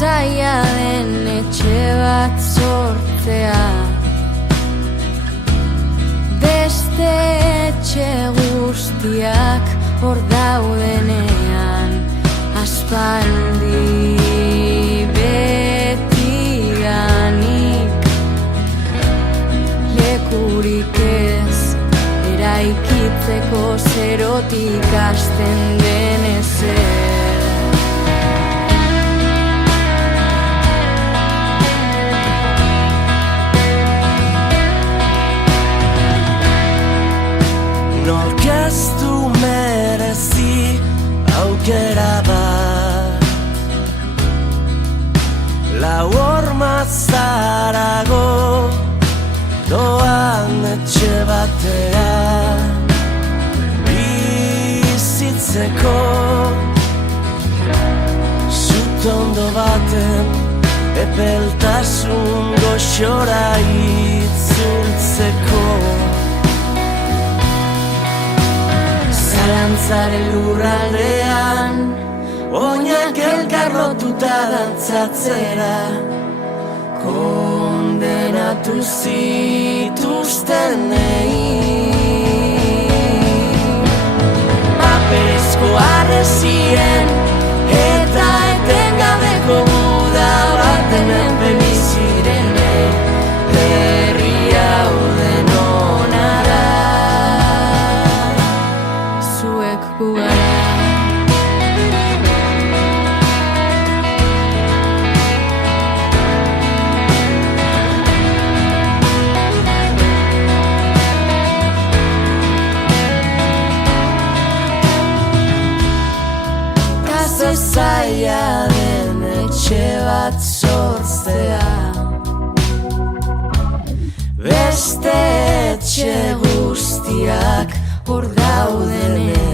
Zaila den etxe bat sortzea, beste etxe guztiak hor daudenean, aspaldi betidanik lekurik ez, eraikitzeko zerotik hasten den ezer. Nork ez du merezi aukera bat, lau horma zarago doan etxe batera bizitzeko, zutondo baten epeltasun goxora itzultzeko. Zalantzaren lurraldean oinak elkarlotuta dantzatzera, kondenatu zituztenei. Paperezko harresien eta etengabeko muda baten menpe bizirenei, herri hau denona da. Zaila den etxe bat sortzea, beste etxe guztiak hor daudenean.